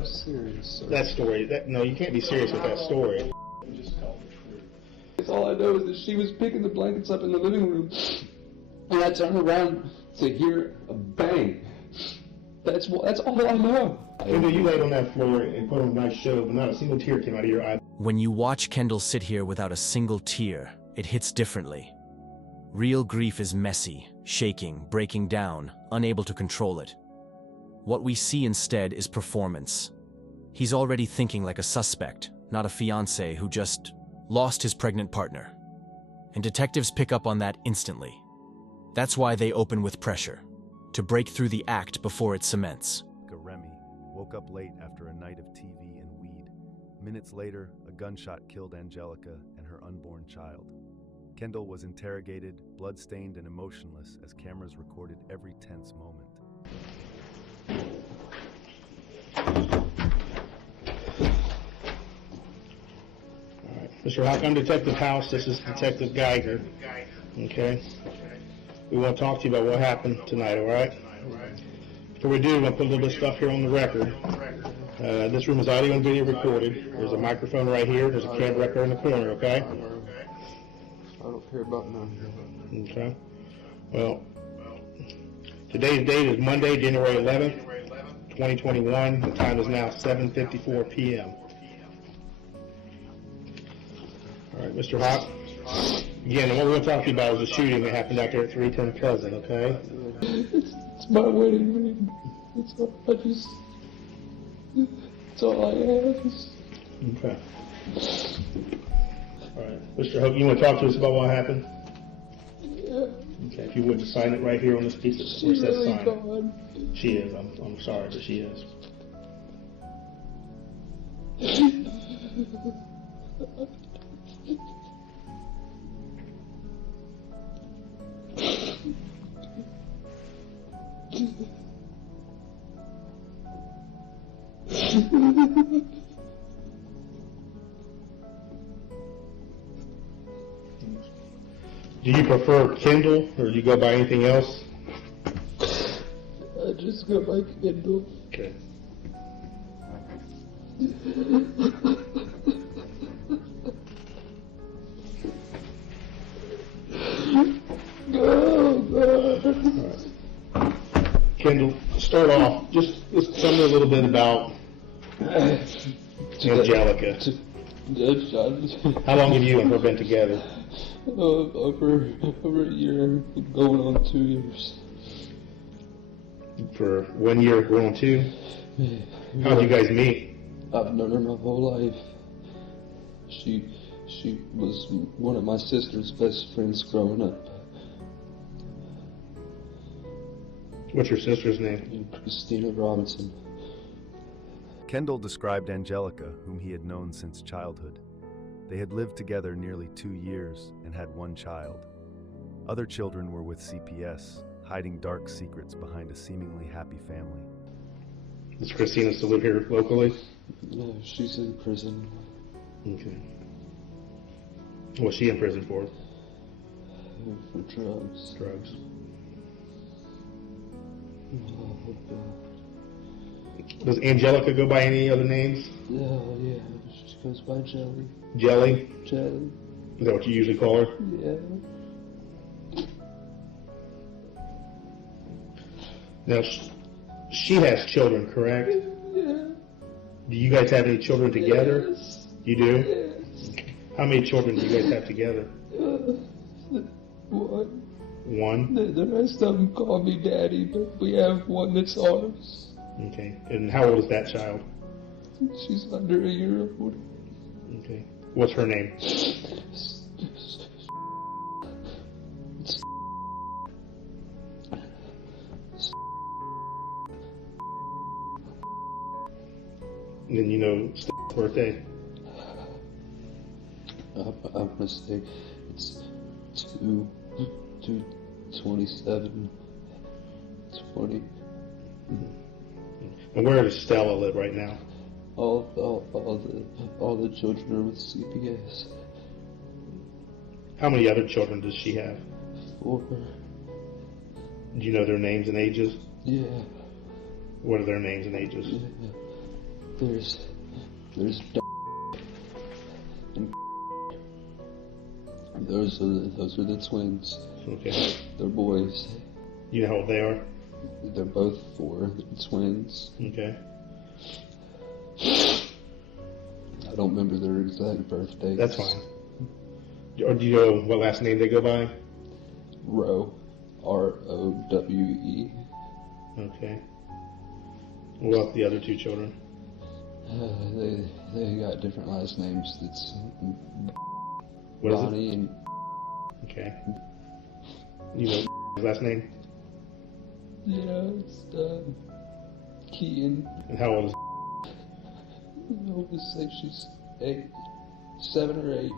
I'm serious, sir. That story, no, you can't be serious with that story. Just tell the truth. It's all I know is that she was picking the blankets up in the living room, and I turned around to hear a bang. That's all I know. Kendall, you laid on that floor and put on a nice show, but not a single tear came out of your eye. When you watch Kendall sit here without a single tear, it hits differently. Real grief is messy, shaking, breaking down, unable to control it. What we see instead is performance. He's already thinking like a suspect, not a fiancé who just lost his pregnant partner. And detectives pick up on that instantly. That's why they open with pressure, to break through the act before it cements. Remy woke up late after a night of TV and weed. Minutes later, a gunshot killed Angelica and her unborn child. Kendall was interrogated, bloodstained and emotionless as cameras recorded every tense moment. Mr. Hawk, I'm Detective House. This is Detective Geiger. Okay? We want to talk to you about what happened tonight, all right? Before we do, I'm going to put a little bit of stuff here on the record. This room is audio and video recorded. There's a microphone right here. There's a camera right there in the corner, okay? I don't care about none of that. Okay. Well, today's date is Monday, January 11th, 2021. The time is now 7:54 p.m. All right, Mr. Hawk. Again, what we're going to talk to you about is the shooting that happened out there at 310 Pleasant, okay? It's my wedding ring. It's all I have. Okay. All right. Mr. Hawk, you want to talk to us about what happened? Yeah. Okay, if you would just sign it right here on this piece of where it She's says really sign. gone. She is. I'm sorry, but she is. Do you prefer Kendall, or do you go by anything else? I just got my Kendall. Okay. Kendall, start off. Just tell me a little bit about Angelica. How long have you and her been together? Over a year, going on 2 years. For 1 year, going on 2? How did you guys meet? I've known her my whole life. She was one of my sister's best friends growing up. What's your sister's name? Christina Robinson. Kendall described Angelica, whom he had known since childhood. They had lived together nearly 2 years and had 1 child. Other children were with CPS, hiding dark secrets behind a seemingly happy family. Does Christina still live here locally? No, she's in prison. Okay. What's she in prison for? For drugs. Drugs. Oh, God. Does Angelica go by any other names? Oh, yeah. She goes by Jelly. Jelly? Jelly. Is that what you usually call her? Yeah. Now, she has children, correct? Yeah. Do you guys have any children together? Yes. You do? Yes. How many children do you guys have together? One. One? The rest of them call me Daddy, but we have one that's ours. Okay. And how old is that child? She's under a year old. Okay. What's her name? And then you know Steph's birthday? I'm gonna say it's 2/27/20. And where does Stella live right now? All the children are with CPS. How many other children does she have? 4. Do you know their names and ages? Yeah. What are their names and ages? Yeah. There's and those are the twins. Okay. They're boys. You know how old they are? They're both 4. They're twins. Okay. I don't remember their exact birthdays. That's fine. Or do you know what last name they go by? Rowe. R-O-W-E. Okay. What about the other 2 children? They got different last names. It's What is Bonnie it? and Okay. You know his last name? yeah, it's Keaton. And how old is I want to say she's 7 or 8.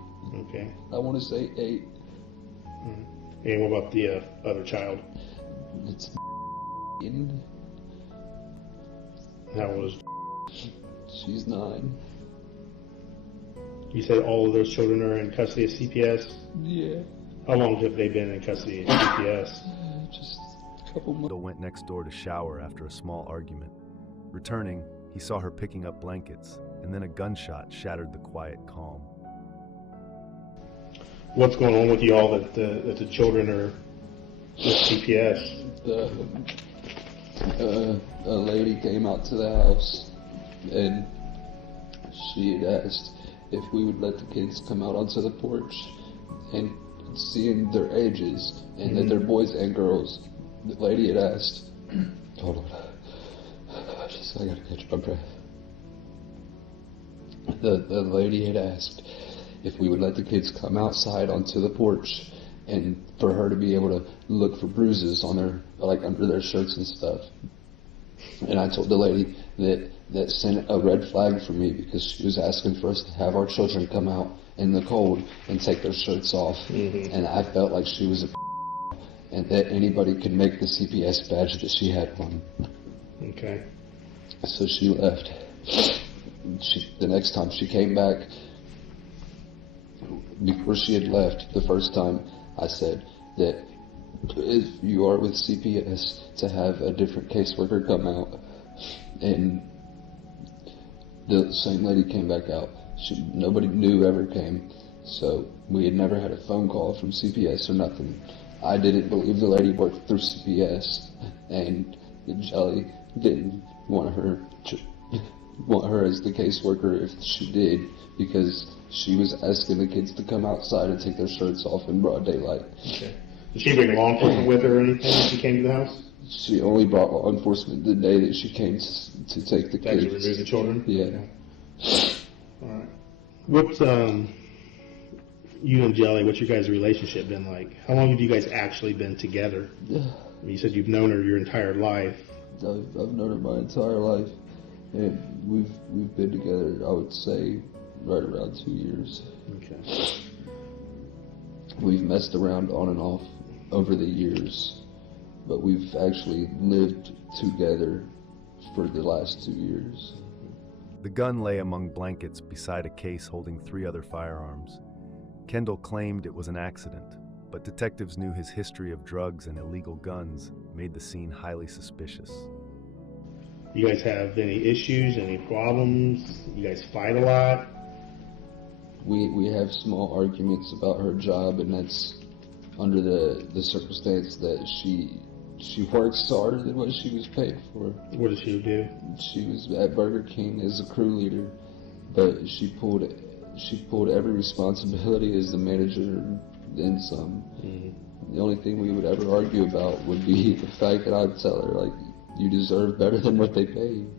Okay. I want to say 8. And what about the other child? It's Keaton. How old is She's 9. You said all of those children are in custody of CPS? Yeah, How long have they been in custody of CPS? just a couple months. Kendall went next door to shower after a small argument. Returning, he saw her picking up blankets, and then a gunshot shattered the quiet calm. What's going on with you all that the children are with CPS? A lady came out to the house and she had asked if we would let the kids come out onto the porch, and seeing their ages and that they're boys and girls, the lady had asked, hold on, I gotta catch my breath. The lady had asked if we would let the kids come outside onto the porch and for her to be able to look for bruises on their, like under their shirts and stuff. And I told the lady that sent a red flag for me because she was asking for us to have our children come out in the cold and take their shirts off. And I felt like she was a and that anybody could make the CPS badge that she had on. Okay. So she left. The next time she came back, before she had left the first time, I said that if you are with CPS, to have a different caseworker come out. And the same lady came back out. Nobody new ever came. So we had never had a phone call from CPS or nothing. I didn't believe the lady worked through CPS, and Jelly didn't want her as the caseworker if she did, because she was asking the kids to come outside and take their shirts off in broad daylight. Okay. Did she bring law enforcement with her or anything when she came to the house? She only brought law enforcement the day that she came to take the To actually kids. remove the children? Yeah. All right. What's you and Jelly? What's your guys' relationship been like? How long have you guys actually been together? You said you've known her your entire life. I've known her my entire life, and we've been together, I would say, right around 2 years. Okay. We've messed around on and off over the years, but we've actually lived together for the last 2 years. The gun lay among blankets beside a case holding 3 other firearms. Kendall claimed it was an accident, but detectives knew his history of drugs and illegal guns made the scene highly suspicious. You guys have any issues, any problems? You guys fight a lot? We have small arguments about her job, and that's under the circumstance that she works harder than what she was paid for. What does she do? She was at Burger King as a crew leader, but she pulled every responsibility as the manager, then some. The only thing we would ever argue about would be the fact that I'd tell her, like, you deserve better than what they pay you.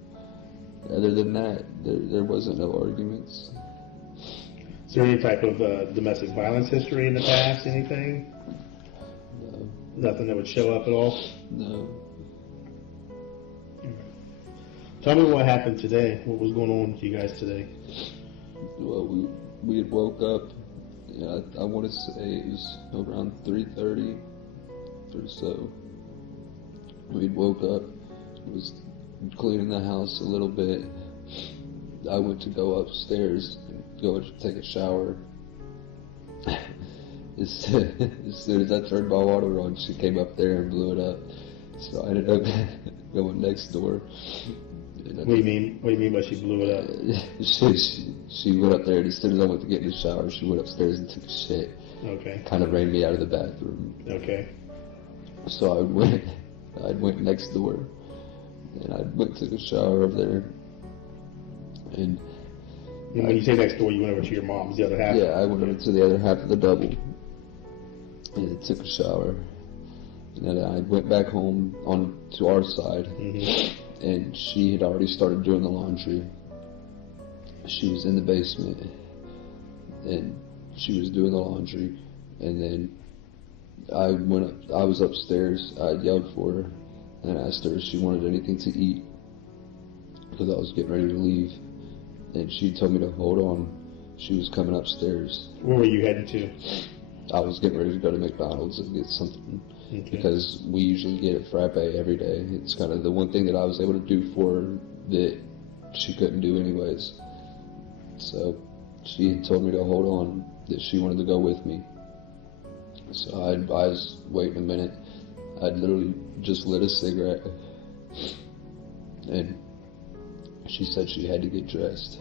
Other than that, there wasn't no arguments. Is there any type of domestic violence history in the past? Anything? No. Nothing that would show up at all? No. Tell me what happened today. What was going on with you guys today? Well, we had woke up, I want to say it was around 3:30 or so. We'd woke up, was cleaning the house a little bit. I went to go upstairs and go take a shower. As soon as I turned my water on, she came up there and blew it up. So I ended up going next door. What do you mean? What do you mean by she blew it up? She went up there, and as soon as I went to get in the shower, she went upstairs and took a shit. Okay. Kind of ran me out of the bathroom. Okay. So I went next door, and I went to the shower over there. And when you say next door, you went over to your mom's, the other half? Yeah, I went over to the other half of the double, and I took a shower. And then I went back home to our side, and she had already started doing the laundry. She was in the basement, and she was doing the laundry, and then I was upstairs. I yelled for her and asked her if she wanted anything to eat because I was getting ready to leave, and she told me to hold on. She was coming upstairs. Where were you heading to? I was getting ready to go to McDonald's and get something because we usually get a frappe every day. It's kind of the one thing that I was able to do for her that she couldn't do anyways. So she had told me to hold on, that she wanted to go with me. So I was waiting a minute. I'd literally just lit a cigarette, and she said she had to get dressed.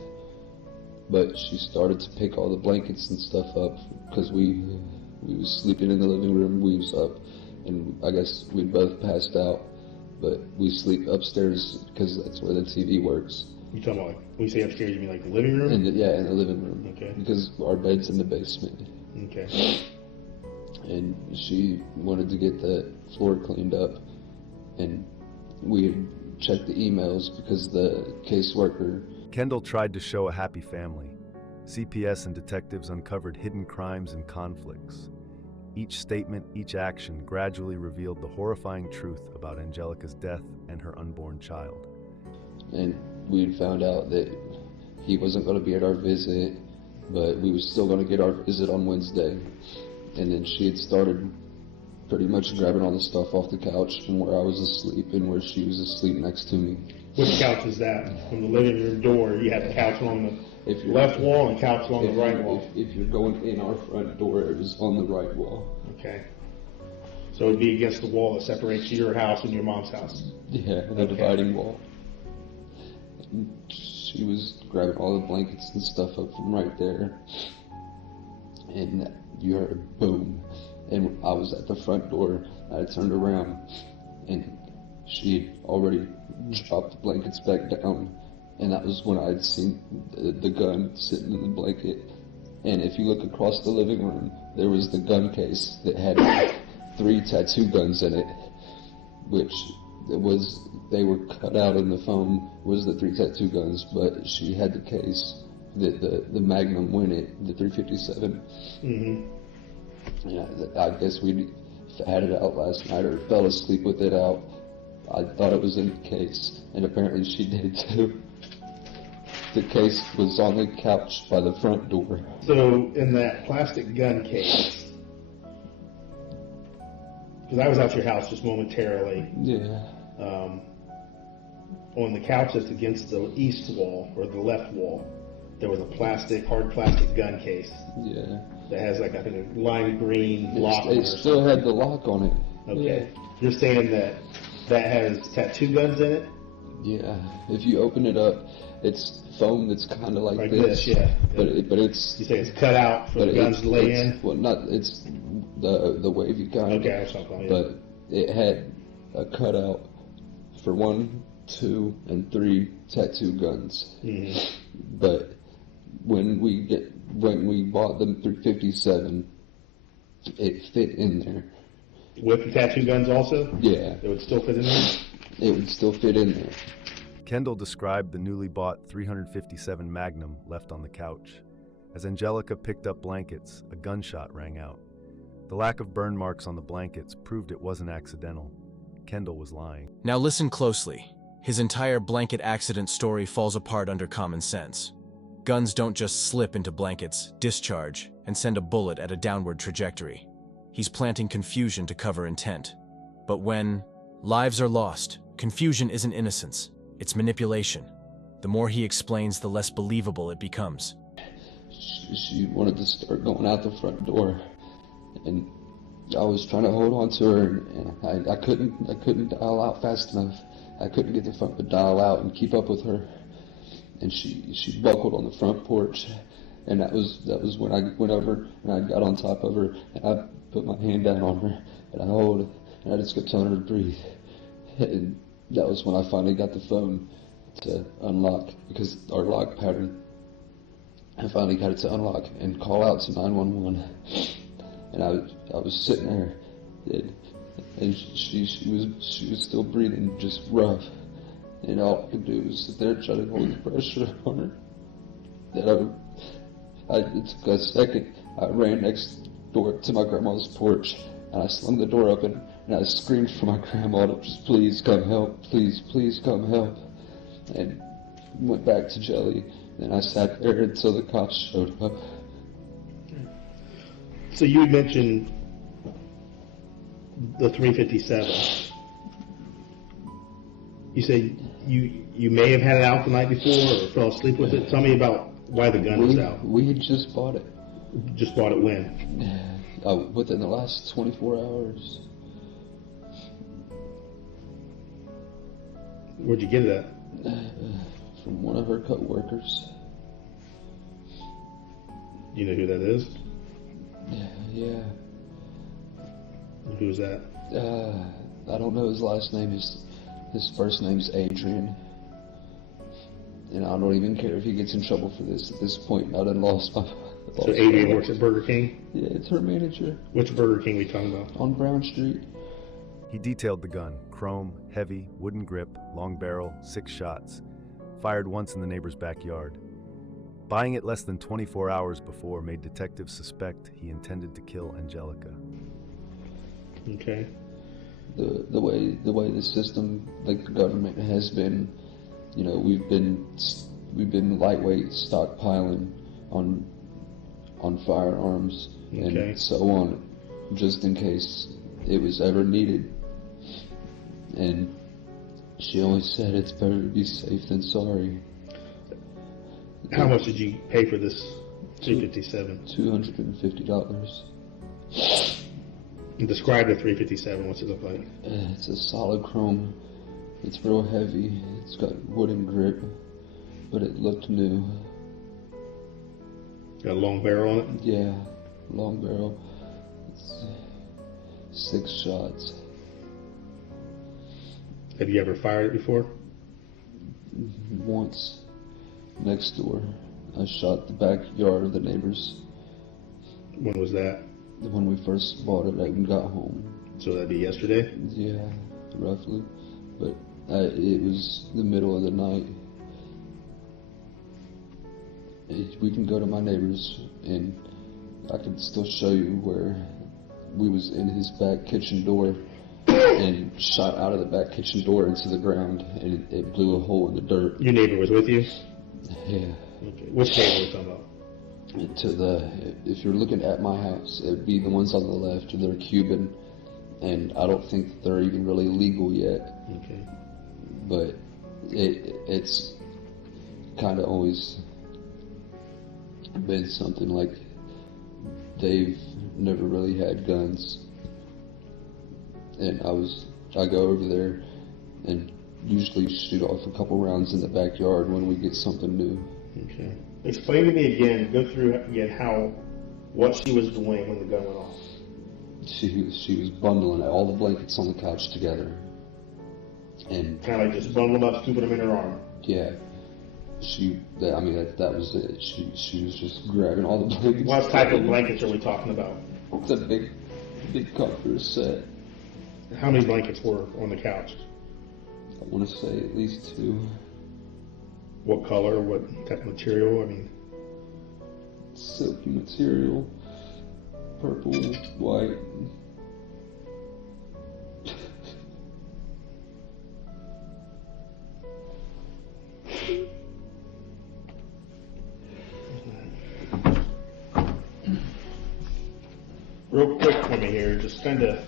But she started to pick all the blankets and stuff up because we was sleeping in the living room. We was up, and I guess we both passed out. But we sleep upstairs because that's where the TV works. You talking about, when you say upstairs, you mean like the living room? In the living room. Okay. Because our bed's in the basement. Okay. And she wanted to get the floor cleaned up, and we had checked the emails because the caseworker... Kendall tried to show a happy family. CPS and detectives uncovered hidden crimes and conflicts. Each statement, each action gradually revealed the horrifying truth about Angelica's death and her unborn child. And we had found out that he wasn't going to be at our visit, but we were still going to get our visit on Wednesday. And then she had started pretty much grabbing all the stuff off the couch from where I was asleep and where she was asleep next to me. Which couch is that? From the living room door, you have the couch along the left wall and couch along the right wall. If you're going in our front door, it was on the right wall. Okay. So it would be against the wall that separates your house and your mom's house? Yeah, the dividing wall. And she was grabbing all the blankets and stuff up from right there. And you heard a boom. And I was at the front door. I turned around, and she had already dropped the blankets back down. And that was when I'd seen the gun sitting in the blanket. And if you look across the living room, there was the gun case that had 3 tattoo guns in it, which they were cut out in the phone, was the 3 tattoo guns, but she had the case that the Magnum went it, the 357. Yeah, I guess we had it out last night or fell asleep with it out. I thought it was in the case, and apparently she did too. The case was on the couch by the front door. So in that plastic gun case, because I was out your house just momentarily. Yeah. On the couch that's against the east wall or the left wall, there was a hard plastic gun case. Yeah. That has like, I think, a lime green lock. It still had the lock on it. Okay. Yeah. You're saying that has tattoo guns in it? Yeah. If you open it up, it's foam that's kind of like this. Yeah. But it's... You say it's cut out for the guns to lay in? Well, it's the wavy kind. Okay, that's what I'm talking about. But it had a cutout for 1, 2, and 3 tattoo guns. But when we bought the 357, it fit in there. With the tattoo guns also? Yeah. It would still fit in there? It would still fit in there. Kendall described the newly bought 357 Magnum left on the couch. As Angelica picked up blankets, a gunshot rang out. The lack of burn marks on the blankets proved it wasn't accidental. Kendall was lying. Now listen closely. His entire blanket accident story falls apart under common sense. Guns don't just slip into blankets, discharge, and send a bullet at a downward trajectory. He's planting confusion to cover intent. But when lives are lost, confusion isn't innocence, it's manipulation. The more he explains, the less believable it becomes. She wanted to start going out the front door, and I was trying to hold on to her, and I couldn't dial out fast enough. I couldn't get the phone to dial out and keep up with her. And she buckled on the front porch, and that was when I went over and I got on top of her and I put my hand down on her and I held her and I just kept telling her to breathe. And that was when I finally got the phone to unlock, because our lock pattern, I finally got it to unlock and call out to 911. And I was sitting there, and she was still breathing, just rough. And all I could do was sit there trying to hold the pressure on her. Then it took a second. I ran next door to my grandma's porch, and I slung the door open, and I screamed for my grandma to just please come help, please come help. And went back to Jelly, and I sat there until the cops showed up. So you mentioned the 357. You said you may have had it out the night before or fell asleep with it. Tell me about why the gun was out. We had just bought it. Just bought it when? Within the last 24 hours. Where'd you get it at? From one of her co-workers. Do you know who that is? Yeah. Who's that? I don't know his last name. His first name's Adrian. And I don't even care if he gets in trouble for this. At this point, I done lost my... So Adrian works at Burger King? Yeah, it's her manager. Which Burger King are we talking about? On Brown Street. He detailed the gun: chrome, heavy, wooden grip, long barrel, 6 shots. Fired once in the neighbor's backyard. Buying it less than 24 hours before made detectives suspect he intended to kill Angelica. Okay. The way the system, like the government, has been, you know, we've been lightweight stockpiling on firearms and so on, just in case it was ever needed. And she always said it's better to be safe than sorry. How much did you pay for this 357? $250. Describe the 357. What's it look like? It's a solid chrome. It's real heavy. It's got wooden grip, but it looked new. Got a long barrel on it? Yeah, long barrel. It's 6 shots. Have you ever fired it before? Once. Next door. I shot the backyard of the neighbors. When was that? When we first bought it, I got home. So that'd be yesterday? Yeah, roughly. But it was the middle of the night. We can go to my neighbor's, and I can still show you where we was in his back kitchen door and shot out of the back kitchen door into the ground, and it blew a hole in the dirt. Your neighbor was with you? Yeah. Okay. Which neighbor are we talking about? If you're looking at my house, it'd be the ones on the left. They're Cuban, and I don't think they're even really legal yet. Okay. But it's kind of always been something like they've never really had guns, and I go over there and usually shoot off a couple rounds in the backyard when we get something new. Okay. Explain to me again, go through again what she was doing when the gun went off. She was bundling all the blankets on the couch together. And kind of like just bundled up, scooping them in her arm. Yeah. That was it. She was just grabbing all the blankets. What type of blankets are we talking about? It's a big comforter set. How many blankets were on the couch? I want to say at least 2. What color? What type of material? Silky material. Purple, white. Real quick for me here, just kind of...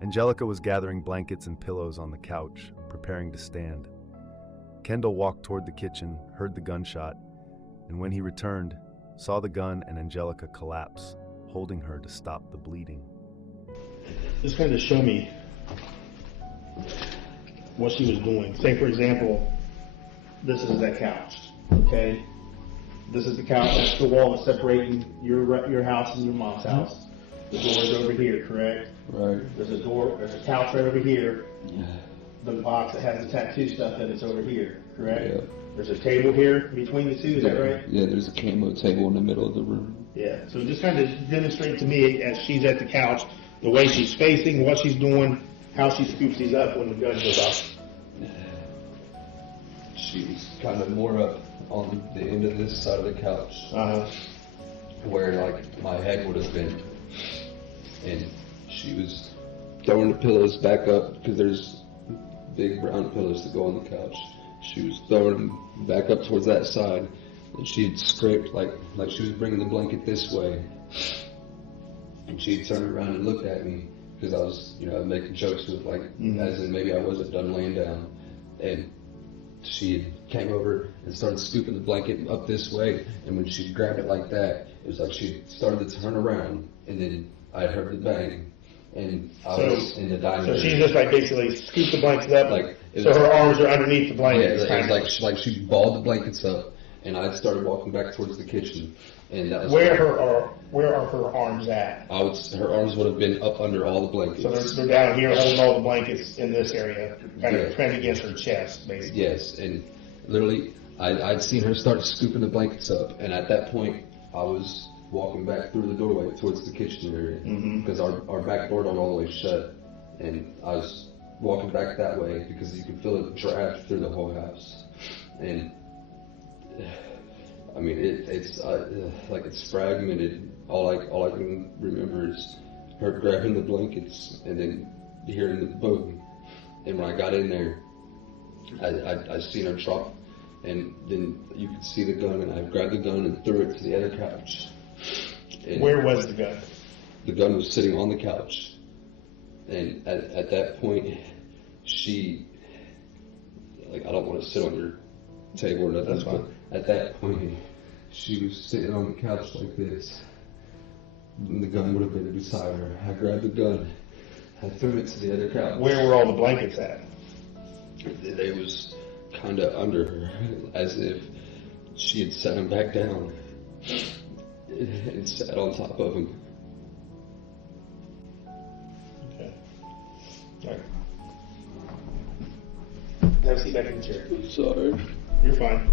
Angelica was gathering blankets and pillows on the couch, preparing to stand. Kendall walked toward the kitchen, heard the gunshot, and when he returned, saw the gun and Angelica collapse, holding her to stop the bleeding. Just kind of show me what she was doing. Say, for example, this is that couch, okay? This is the couch. That's the wall that's separating your house and your mom's house. The door is over here, correct? Right. There's a couch right over here. The box that has the tattoo stuff in it's over here, correct? Yeah. There's a table here between the two, is that right? Yeah, there's a camo table in the middle of the room. Yeah, so just kind of demonstrate to me as she's at the couch, the way she's facing, what she's doing, how she scoops these up when the gun goes up. She was kind of more up on the end of this side of the couch, where like my head would have been, and she was throwing the pillows back up because there's big brown pillows that go on the couch. She was throwing them back up towards that side, and she'd scraped like she was bringing the blanket this way, and she'd turn around and look at me because I was, making jokes with as in maybe I wasn't done laying down, and she came over and started scooping the blanket up this way, and when she grabbed it like that, it was like she started to turn around, and then I heard the bang, and I was in the dining room. So she just basically scooped the blankets up, so her arms are underneath the blankets. Yeah, it was like she balled the blankets up, and I started walking back towards the kitchen, and that was where are her arms at? Her arms would have been up under all the blankets. So they're down here holding all the blankets in this area, kind of pinned against her chest, basically. Yes, and literally, I'd seen her start scooping the blankets up, and at that point, I was walking back through the doorway towards the kitchen area, because our back door don't all the way shut, and I was walking back that way because you could feel it draft through the whole house, and I mean it's fragmented. All I can remember is her grabbing the blankets and then hearing the boom, and when I got in there, I seen her drop, and then you could see the gun, and I grabbed the gun and threw it to the other couch. And where was the gun? The gun was sitting on the couch, and at that point, she, I don't want to sit on your table or nothing. That's fine. But at that point, she was sitting on the couch like this, and the gun would have been beside her. I grabbed the gun, I threw it to the other couch. Where were all the blankets at? They was kind of under her, as if she had set them back down and sat on top of them. Okay. All right. Have a seat back in the chair. Sorry. You're fine.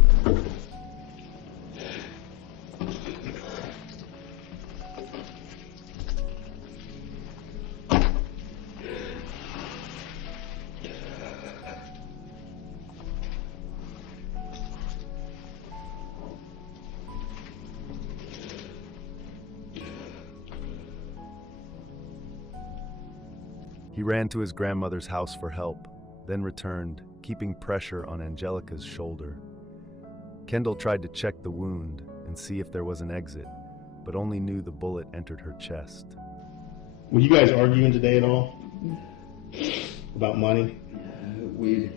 He ran to his grandmother's house for help, then returned, keeping pressure on Angelica's shoulder. Kendall tried to check the wound and see if there was an exit, but only knew the bullet entered her chest. Were you guys arguing today at all? About money? We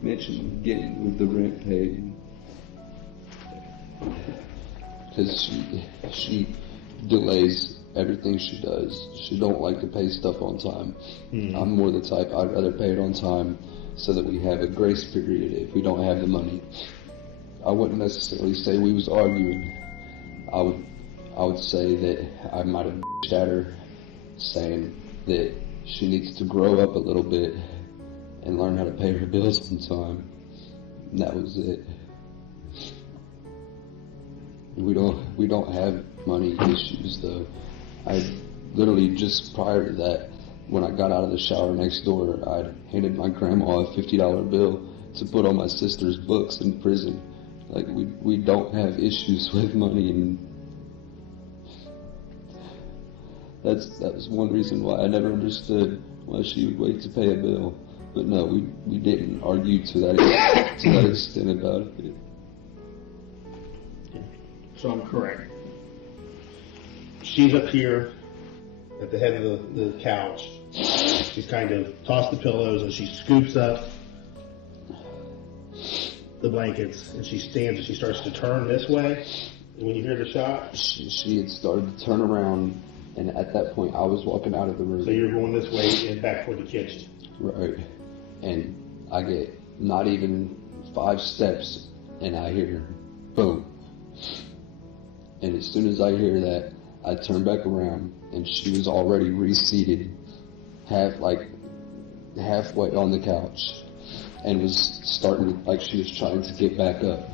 mentioned getting with the rent paid, because she delays everything she does. She don't like to pay stuff on time. I'm more the type, I'd rather pay it on time so that we have a grace period if we don't have the money. I wouldn't necessarily say we was arguing. I would say that I might have bitched at her, saying that she needs to grow up a little bit and learn how to pay her bills on time. And that was it. We don't have money issues though. I literally just prior to that, when I got out of the shower next door, I handed my grandma a $50 bill to put on my sister's books in prison. Like we don't have issues with money, and that was one reason why I never understood why she would wait to pay a bill. But no, we didn't argue to that extent about it. So I'm correct. She's up here at the head of the couch. She's kind of tossed the pillows and she scoops up the blankets and she stands and she starts to turn this way. When you hear the shot, she had started to turn around, and at that point I was walking out of the room. So you're going this way and back toward the kitchen. Right. and I get not even 5 steps, and I hear boom. And as soon as I hear that, I turn back around, and she was already reseated, halfway on the couch, and was starting like she was trying to get back up.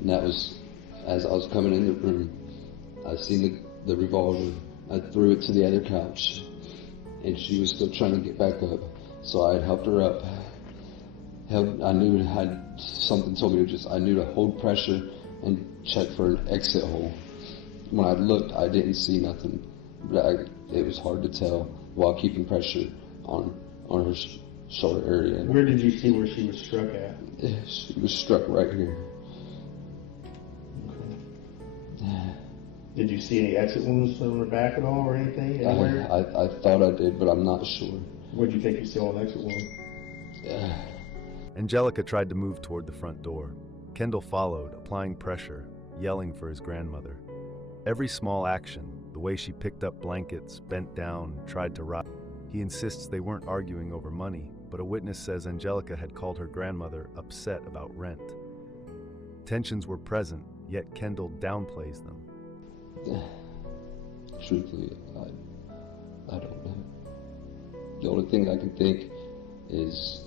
And that was, as I was coming in the room, I seen the revolver. I threw it to the other couch, and she was still trying to get back up. So I had helped her up. I knew something told me I knew to hold pressure and check for an exit hole. When I looked, I didn't see nothing, but it was hard to tell while keeping pressure on her shoulder area. Where did you see where she was struck at? She was struck right here. Okay. Did you see any exit wounds on her back at all or anything? Anywhere? I thought I did, but I'm not sure. Where did you think you saw an exit wound? Angelica tried to move toward the front door. Kendall followed, applying pressure, yelling for his grandmother. Every small action, the way she picked up blankets, bent down, tried to rise. He insists they weren't arguing over money, but a witness says Angelica had called her grandmother upset about rent. Tensions were present, yet Kendall downplays them. Truthfully, I don't know. The only thing I can think is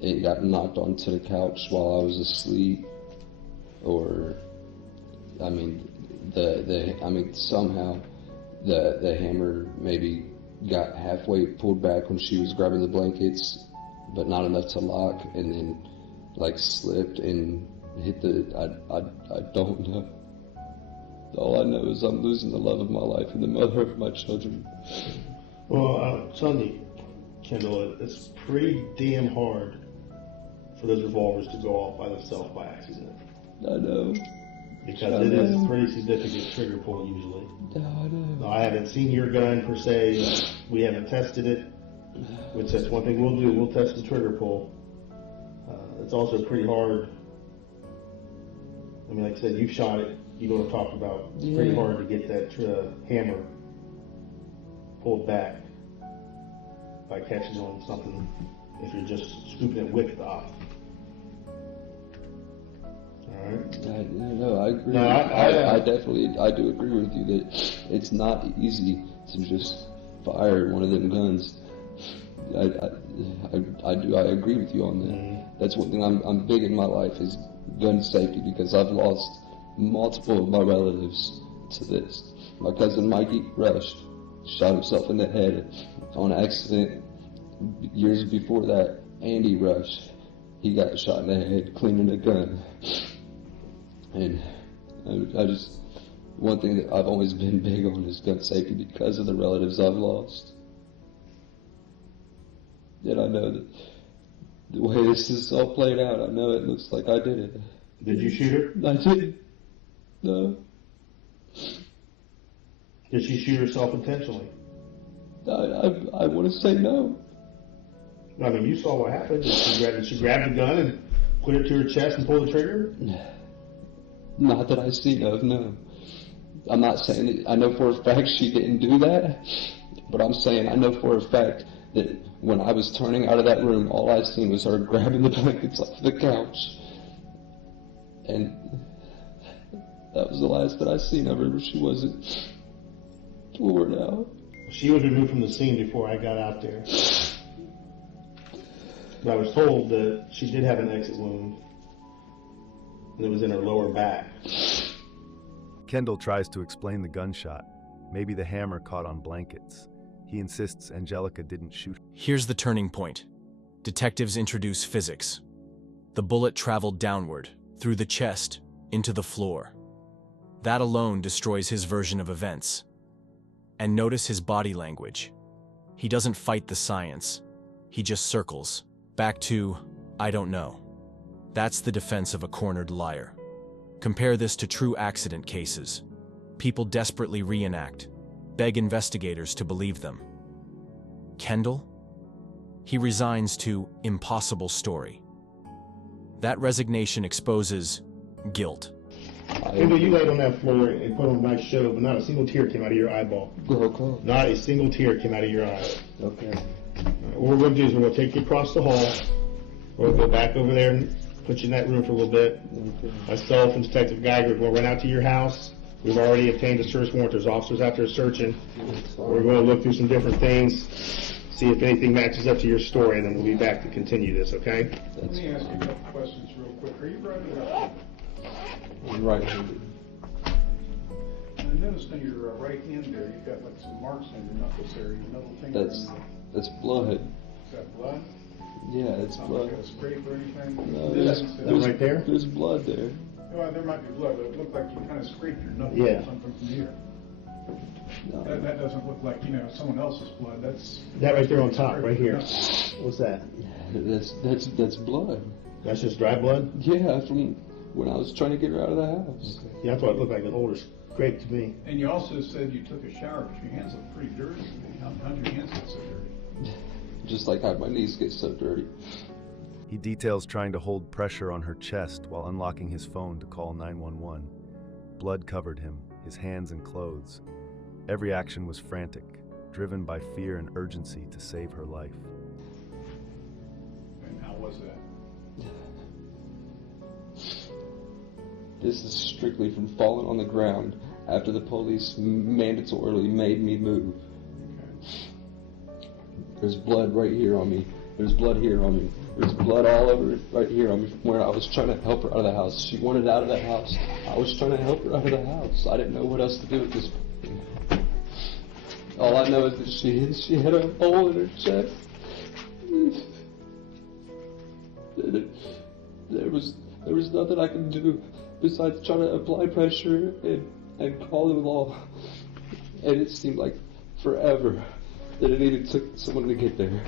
it got knocked onto the couch while I was asleep, or somehow the hammer maybe got halfway pulled back when she was grabbing the blankets, but not enough to lock, and then slipped and hit I don't know. All I know is I'm losing the love of my life and the mother of my children. Well, Sunday, Kendall, it's pretty damn hard for those revolvers to go off by themselves by accident. I know. Because it is a pretty significant trigger pull usually. I know. Now, I haven't seen your gun per se. We haven't tested it, which that's one thing we'll do. We'll test the trigger pull. It's also pretty hard. I mean, like I said, you've shot it. You know what I'm talking about. It's pretty hard to get that hammer pulled back by catching on something if you're just scooping it with the op. Alright? I agree. No, I definitely do agree with you that it's not easy to just fire one of them guns. I agree with you on that. Mm-hmm. That's one thing I'm big in my life is gun safety, because I've lost multiple of my relatives to this. My cousin Mikey Rush shot himself in the head on accident. Years before that, Andy Rush, he got shot in the head cleaning a gun. And I just, one thing that I've always been big on is gun safety because of the relatives I've lost. And I know that the way this is all played out, I know it looks like I did it. Did you shoot her? I didn't. No. Did she shoot herself intentionally? I want to say no. I mean, you saw what happened. Did she grab the gun and put it to her chest and pull the trigger? Not that I see of, no. I'm not saying that I know for a fact she didn't do that, but I'm saying I know for a fact that when I was turning out of that room, all I seen was her grabbing the blankets off the couch. And that was the last that I seen of her, but she wasn't forward out. She was removed from the scene before I got out there. But I was told that she did have an exit wound, and it was in her lower back. Kendall tries to explain the gunshot. Maybe the hammer caught on blankets. He insists Angelica didn't shoot. Here's the turning point. Detectives introduce physics. The bullet traveled downward, through the chest, into the floor. That alone destroys his version of events. And notice his body language. He doesn't fight the science. He just circles. Back to, I don't know. That's the defense of a cornered liar. Compare this to true accident cases. People desperately reenact, beg investigators to believe them. Kendall? He resigns to impossible story. That resignation exposes guilt. Kendall, you laid on that floor and put on a nice show, but not a single tear came out of your eyeball. Not a single tear came out of your eye. Okay. What we're going to do is we're going to take you across the hall. We'll go back over there and put you in that room for a little bit. Okay. Myself and Detective Geiger will run out to your house. We've already obtained a search warrant. There's officers out there searching. We're going to look through some different things, see if anything matches up to your story, and then we'll be back to continue this, okay? Let me ask you a couple questions real quick. Are you right? I'm right-handed. I noticed on your right hand there, you've got like some marks on your knuckles there, your middle finger. That's blood. Is that blood? Yeah, it's Not blood. like a scrape or anything? No, That right there? There's blood there. Well, there might be blood, but it looked like you kind of scraped your knuckles Yeah. or something from here. No. That doesn't look like, someone else's blood. That's That right there on top, right here. What's that? That's blood. That's just dry blood? Yeah, from when I was trying to get her out of the house. Yeah, I thought it looked like an older scrape to me. And you also said you took a shower, but your hands look pretty dirty. How'd your hands get so dirty? Just like how my knees get so dirty. He details trying to hold pressure on her chest while unlocking his phone to call 911. Blood covered him, his hands and clothes. Every action was frantic, driven by fear and urgency to save her life. And how was that? This is strictly from falling on the ground after the police mandatorily made me move. Okay. There's blood right here on me. There's blood here on me. There's blood all over right here on me from where I was trying to help her out of the house. She wanted out of the house. I was trying to help her out of the house. I didn't know what else to do at this point. All I know is that she had a hole in her chest. There was nothing I could do besides try to apply pressure and call the law. And it seemed like forever that it even took someone to get there.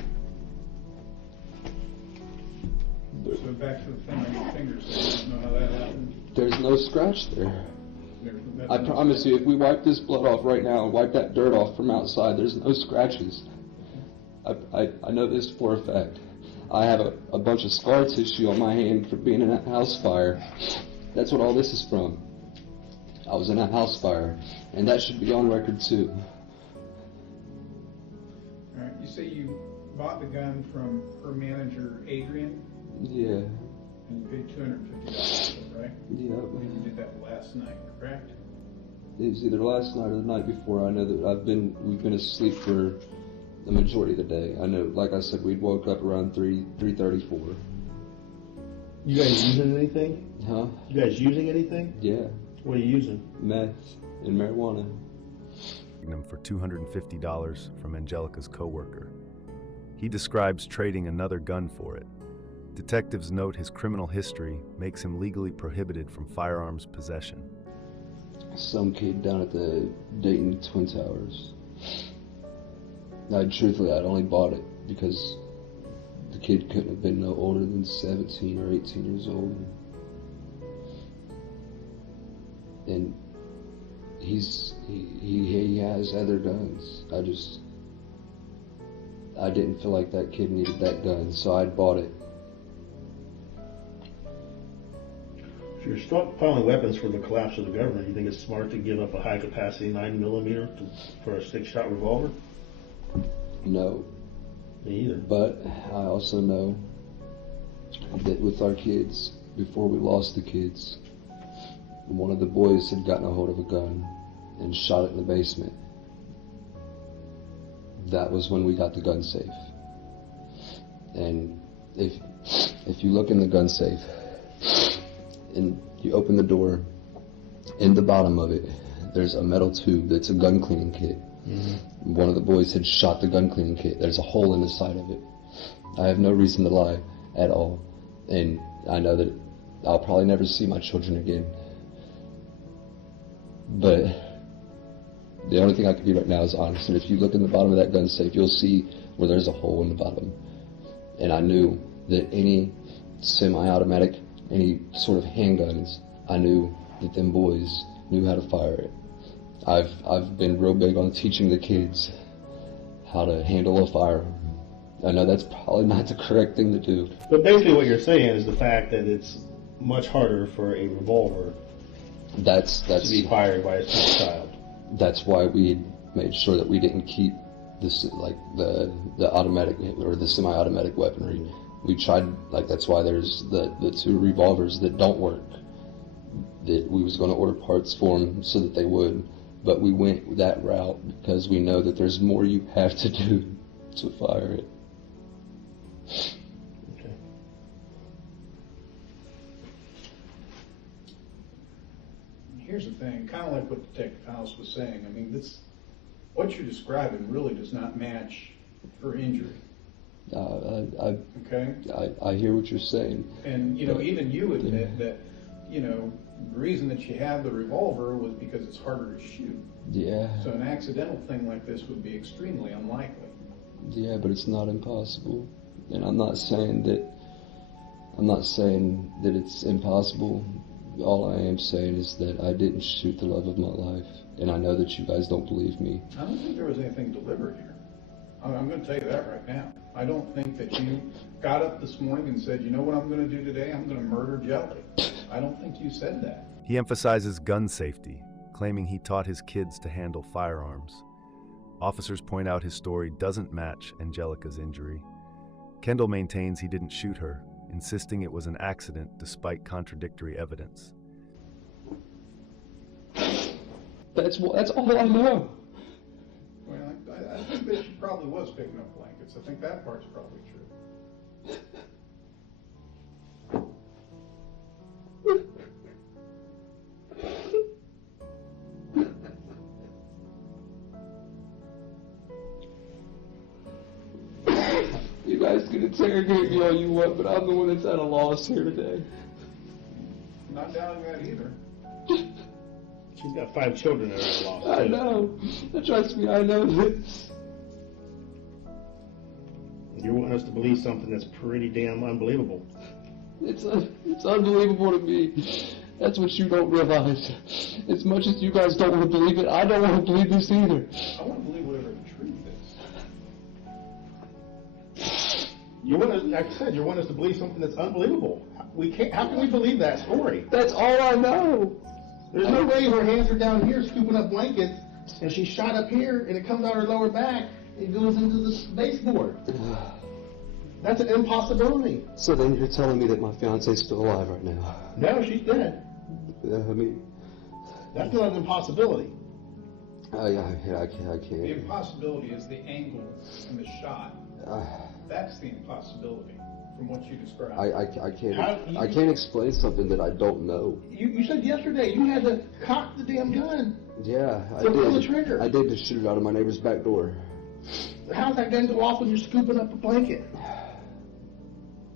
So back to the thing on your fingers, I don't know how that happened. There's no scratch there. That's I promise you, if we wipe this blood off right now and wipe that dirt off from outside, there's no scratches. I know this for a fact. I have a bunch of scar tissue on my hand from being in a house fire. That's what all this is from. I was in a house fire, and that should be on record too. All right. You say you bought the gun from her manager, Adrian, Yeah. and you paid $250 for it, right? Yeah. And you did that last night, correct? It was either last night or the night before. I know that we've been asleep for the majority of the day. I know, like I said, we'd woke up around 3:34. You guys using anything? Huh? You guys using anything? Yeah. What are you using? Meth and marijuana. Magnum for $250 from Angelica's coworker. He describes trading another gun for it. Detectives note his criminal history makes him legally prohibited from firearms possession. Some kid down at the Dayton Twin Towers. Truthfully, I'd only bought it because the kid couldn't have been no older than 17 or 18 years old. And he has other guns. I didn't feel like that kid needed that gun, so I bought it. If you're stockpiling weapons for the collapse of the government, you think it's smart to give up a high-capacity 9mm for a 6-shot revolver? No. Me either. But I also know that with our kids, before we lost the kids, one of the boys had gotten a hold of a gun and shot it in the basement. That was when we got the gun safe. And if you look in the gun safe and you open the door, in the bottom of it, there's a metal tube that's a gun cleaning kit. Mm-hmm. One of the boys had shot the gun cleaning kit. There's a hole in the side of it. I have no reason to lie at all. And I know that I'll probably never see my children again. But the only thing I can be right now is honest. And if you look in the bottom of that gun safe, you'll see where there's a hole in the bottom. And I knew that any semi-automatic, any sort of handguns, I knew that them boys knew how to fire it. I've been real big on teaching the kids how to handle a firearm. I know that's probably not the correct thing to do. But basically what you're saying is the fact that it's much harder for a revolver to be fired by a small child. That's why we made sure that we didn't keep the automatic or the semi-automatic weaponry. We tried, like, that's why there's the 2 revolvers that don't work. That we was going to order parts for them so that they would, but we went that route because we know that there's more you have to do to fire it. Okay. Here's the thing, kind of like what Detective House was saying. I mean, what you're describing really does not match her injury. Okay? I hear what you're saying. And, you know, even you admit that, you know, the reason that you have the revolver was because it's harder to shoot. Yeah. So an accidental thing like this would be extremely unlikely. Yeah, but it's not impossible. And I'm not saying that it's impossible. All I am saying is that I didn't shoot the love of my life. And I know that you guys don't believe me. I don't think there was anything deliberate here. I'm going to tell you that right now. I don't think that you got up this morning and said, you know what I'm going to do today? I'm going to murder Jelly. I don't think you said that. He emphasizes gun safety, claiming he taught his kids to handle firearms. Officers point out his story doesn't match Angelica's injury. Kendall maintains he didn't shoot her, insisting it was an accident despite contradictory evidence. That's all I know. Well, I think that she probably was picking up blankets. I think that part's probably true. You guys can interrogate me all you want, but I'm the one that's at a loss here today. Not doubting that either. She's got 5 children that are lost. I know. Trust me, I know this. You want us to believe something that's pretty damn unbelievable. It's unbelievable to me. That's what you don't realize. As much as you guys don't want to believe it, I don't want to believe this either. I want to believe whatever the truth is. You want us, like I said, you want us to believe something that's unbelievable. We can't. How can we believe that story? That's all I know. There's no way her hands are down here scooping up blankets, and she's shot up here, and it comes out her lower back, and goes into the baseboard. That's an impossibility. So then you're telling me that my fiance's still alive right now? No, she's dead. I mean, That's not an impossibility. I The can't. impossibility is the angle and the shot. That's the impossibility from what you described. I can't explain something that I don't know. You said yesterday you had to cock the damn gun. Yeah, I So pull did. the trigger. I did to shoot it out of my neighbor's back door. How's that gun go off when you're scooping up a blanket?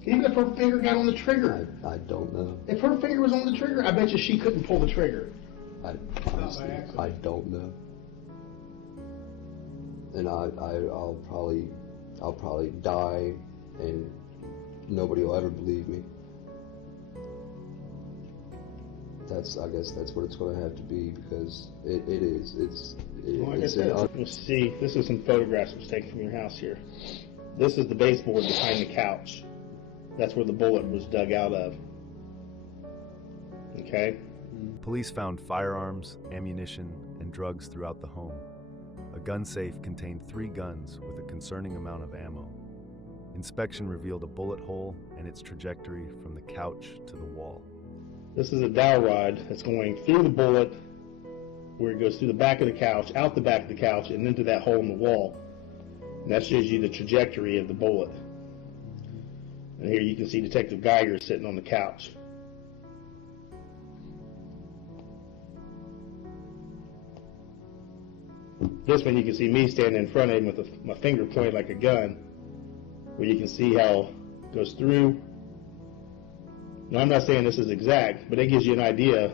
Even if her finger got on the trigger. I don't know. If her finger was on the trigger, I bet you she couldn't pull the trigger. Honestly, I don't know. And I'll probably die, and nobody will ever believe me. I guess that's what it's going to have to be, because it is. Like I said, let's see. This is some photographs that was taken from your house here. This is the baseboard behind the couch. That's where the bullet was dug out of. Okay? Police found firearms, ammunition, and drugs throughout the home. A gun safe contained 3 guns with a concerning amount of ammo. Inspection revealed a bullet hole and its trajectory from the couch to the wall. This is a dowel rod that's going through the bullet, where it goes through the back of the couch, out the back of the couch, and into that hole in the wall. And that shows you the trajectory of the bullet. And here you can see Detective Geiger sitting on the couch. This one you can see me standing in front of him with my finger pointed like a gun, where you can see how it goes through. Now, I'm not saying this is exact, but it gives you an idea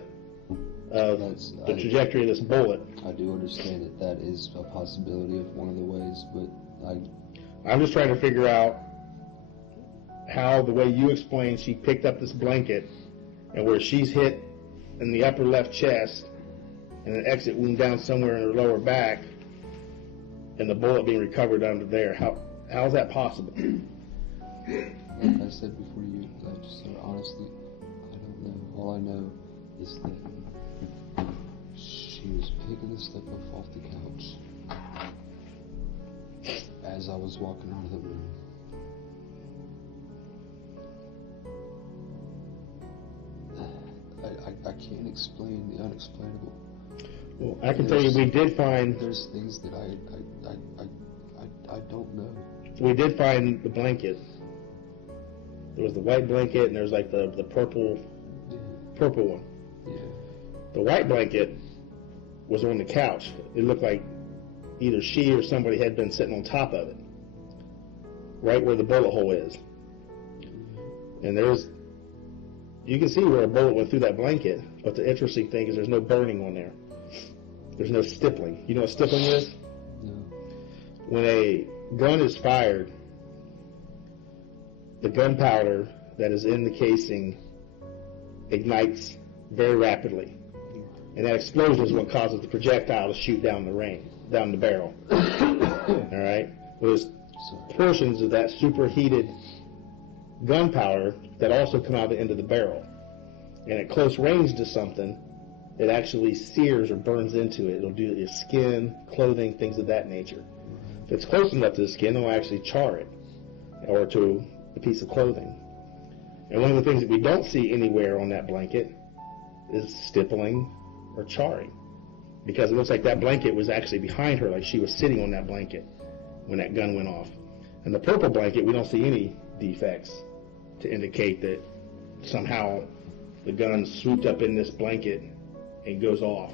of the trajectory of this bullet. I do understand that is a possibility of one of the ways, but I'm just trying to figure out how, the way you explained, she picked up this blanket and where she's hit in the upper left chest and an exit wound down somewhere in her lower back and the bullet being recovered under there. How is that possible? like I said before, honestly, I don't know. All I know is that she was picking the stuff up off the couch. as I was walking out of the room. I can't explain the unexplainable. Well, I can tell you we did find... There's things that I don't know. We did find the blanket. There was the white blanket and there's like the purple one. Yeah. The white blanket was on the couch. It looked like either she or somebody had been sitting on top of it, right where the bullet hole is. And you can see where a bullet went through that blanket, but the interesting thing is there's no burning on there. There's no stippling. You know what stippling is? No. When a gun is fired, the gunpowder that is in the casing ignites very rapidly. And that explosion is what causes the projectile to shoot down the barrel. All right? Well, there's portions of that superheated gunpowder that also come out the end of the barrel. And at close range to something, it actually sears or burns into it. It'll do your skin, clothing, things of that nature. If it's close enough to the skin, it'll actually char it, or to a piece of clothing. And one of the things that we don't see anywhere on that blanket is stippling or charring, because it looks like that blanket was actually behind her, like she was sitting on that blanket when that gun went off. And the purple blanket, we don't see any defects to indicate that somehow the gun swooped up in this blanket and goes off.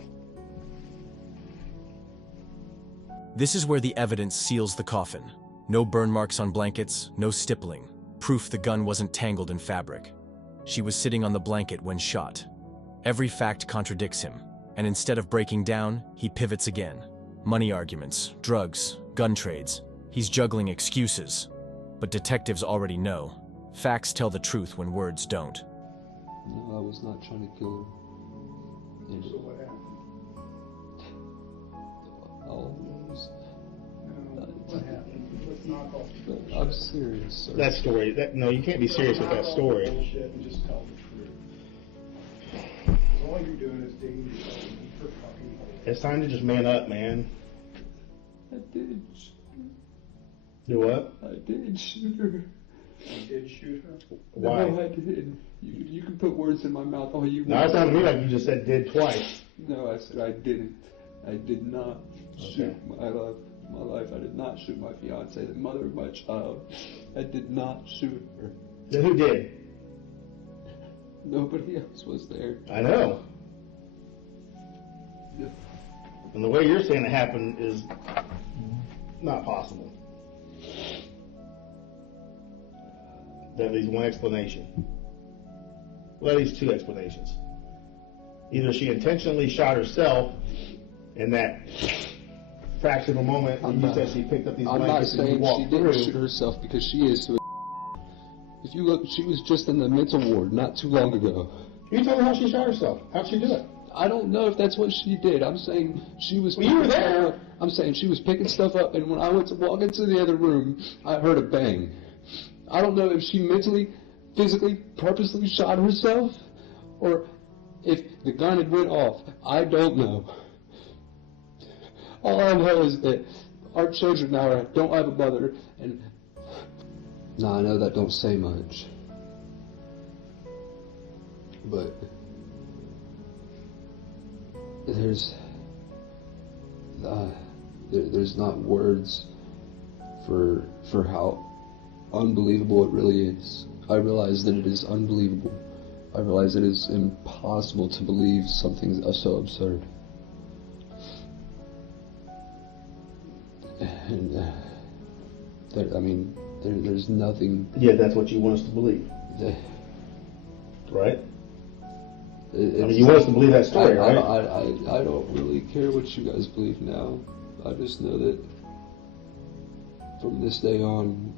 This is where the evidence seals the coffin. No burn marks on blankets, no stippling. Proof the gun wasn't tangled in fabric. She was sitting on the blanket when shot. Every fact contradicts him, and instead of breaking down, he pivots again. Money arguments, drugs, gun trades. He's juggling excuses. But detectives already know. Facts tell the truth when words don't. No, I was not trying to kill her. And So what happened? almost. No, what happened? Let's knock off the bullshit. I'm serious, sir. That story, no, you can't be serious with that Knock off story. the bullshit and just tell the truth. 'Cause all you're doing is digging yourself a deeper fucking hole. It's time to just man up, man. I did. Do what? I did shoot her. You did shoot her? Why? No, I did. You can put words in my mouth all you No, want. it sounded to me like you just said did twice. No, I said I didn't. I did not shoot Okay. my life. I did not shoot my fiancée, the mother of my child. I did not shoot her. Then who did? Nobody else was there. I know. And the way you're saying it happened is not possible. That leaves one explanation. Well, at least two explanations. Either she intentionally shot herself in that fraction of a moment when you said she picked up these I'm not blankets and you saying she walked didn't through. shoot herself because she is. If you look, she was just in the mental ward not too long ago. You told me how she shot herself. How'd she do it? I don't know if that's what she did. I'm saying she was. Well, you were picking there. stuff up. I'm saying she was picking stuff up, and when I went to walk into the other room, I heard a bang. I don't know if she mentally, physically, purposely shot herself, or if the gun had went off. I don't know. All I know is that our children now don't have a mother, and. No, I know that don't say much, but there's not words for how unbelievable it really is. I realize that it is unbelievable. I realize it is impossible to believe something so absurd. And there's nothing. Yeah, that's what you want us to believe. Right? I mean, you want us to believe that story, right? I don't really care what you guys believe now. I just know that from this day on,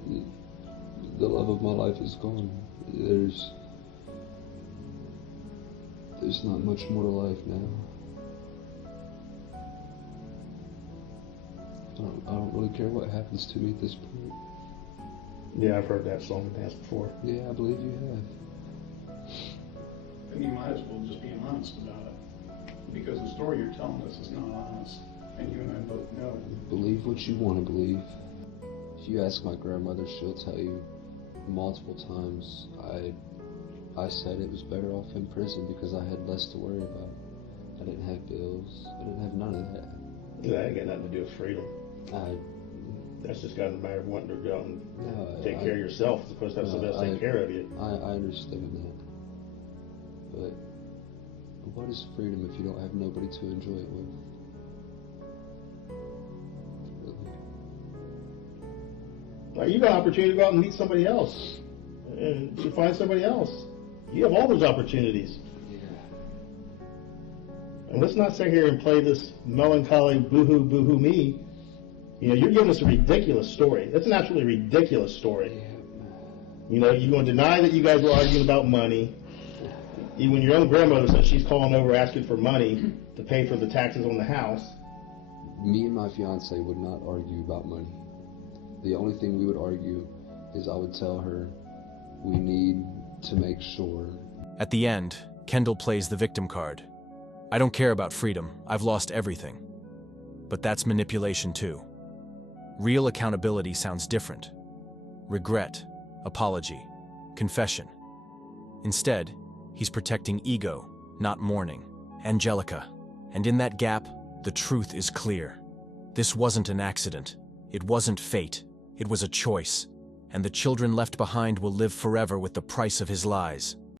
the love of my life is gone. There's not much more to life now. I don't really care what happens to me at this point. Yeah, I've heard that song and dance before. Yeah, I believe you have. Then you might as well just be honest about it. Because the story you're telling us is not honest. And you and I both know. Believe what you want to believe. If you ask my grandmother, she'll tell you multiple times I said it was better off in prison because I had less to worry about. I didn't have bills. I didn't have none of that. That ain't got nothing to do with freedom. That's just got a matter of wanting to go out and take care of yourself as opposed to have somebody else take care of you. I understand that. But what is freedom if you don't have nobody to enjoy it with? Like, you got an opportunity to go out and meet somebody else. And to find somebody else. You have all those opportunities. Yeah. And let's not sit here and play this melancholy boo-hoo, boo-hoo me. You know, you're giving us a ridiculous story. It's an absolutely ridiculous story. Yeah. You know, you're going to deny that you guys were arguing about money. Even when your own grandmother said she's calling over asking for money to pay for the taxes on the house. Me and my fiance would not argue about money. The only thing we would argue is I would tell her we need to make sure. At the end, Kendall plays the victim card. I don't care about freedom. I've lost everything. But that's manipulation too. Real accountability sounds different. Regret, apology, confession. Instead, he's protecting ego, not mourning. Angelica. And in that gap, the truth is clear. This wasn't an accident. It wasn't fate. It was a choice. And the children left behind will live forever with the price of his lies.